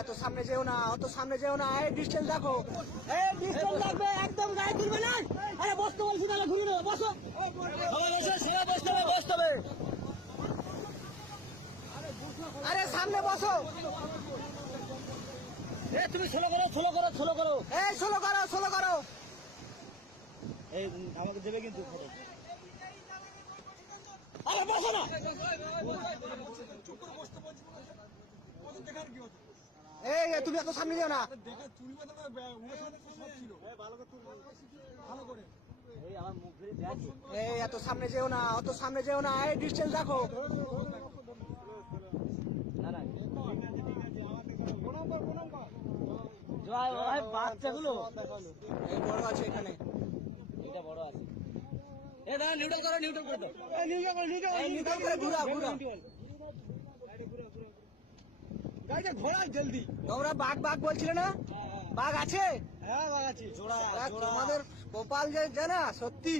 এত সামনে যেও না, অত সামনে যেও না, এই ডিস্টেন্স দেখো, এই ডিস্টেন্স রাখবে, একদম গায়ে তুলবে না। আরে বসতে বলছি, তাহলে ঘুরে নেবে, বসো, বসতে হবে, বসতে হবে। আরে সামনে বসো, তুমি ছোলো করো, ছোলো করো, ছোলো করো। এই সোলো করো, সোলো করো। এই আমাকে দেবে কিন্তু ফটো। আরে বসো না, এই তুমি এত সামনে যেও না। এই এত সামনে যেও না, অত সামনে যেও না, এই ডিস্টেন্স দেখো। বাচ্চাগুলো এই বড় আছে এখানে, এটা বড় আছে। এ দাঁড়া, নিউট্রাল করো, নিউট্রাল করে দাও। নিউট্রাল করে ঘুরা ঘুরা। গাড়িটা ঘোরাই জলদি। তোমরা বাঘ বাঘ বলছিলে না, বাঘ আছে? হ্যাঁ বাঘ আছে। জোড়া তোমাদের কপাল যে জানা সত্যি।